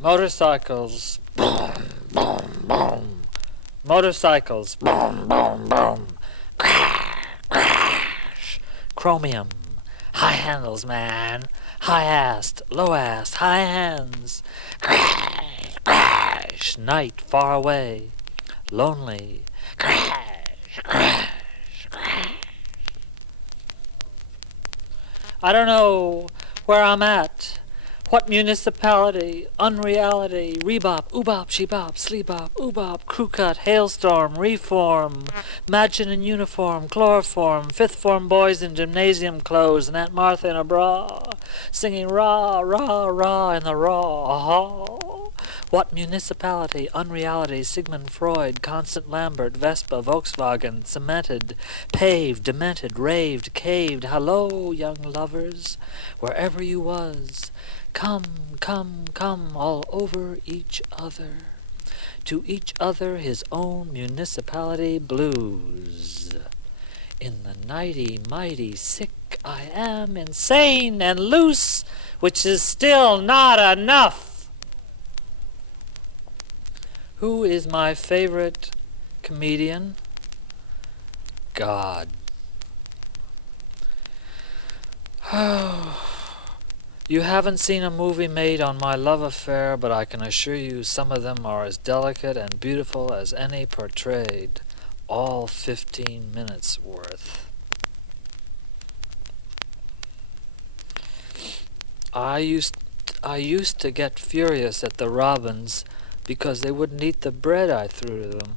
Motorcycles, boom, boom, boom. Motorcycles, boom, boom, boom. Crash, crash. Chromium, high handles, man. High-assed, low-assed, high hands. Crash, crash. Night far away, lonely. Crash, crash, crash. I don't know where I'm at. What municipality, unreality, rebop, oobop, shebop, sleebop, oobop, crew cut, hailstorm, reform, Madgen in uniform, chloroform, fifth form boys in gymnasium clothes, and Aunt Martha in a bra, singing rah, rah, rah in the raw. What municipality, unreality, Sigmund Freud, Constant Lambert, Vespa, Volkswagen, cemented, paved, demented, raved, caved, hello, young lovers, wherever you was. Come, come, come, all over each other. To each other his own municipality blues. In the nighty mighty sick I am, insane and loose, which is still not enough. Who is my favorite comedian? God. You haven't seen a movie made on my love affair, but I can assure you some of them are as delicate and beautiful as any portrayed, all 15 minutes worth. I used to get furious at the robins because they wouldn't eat the bread I threw to them.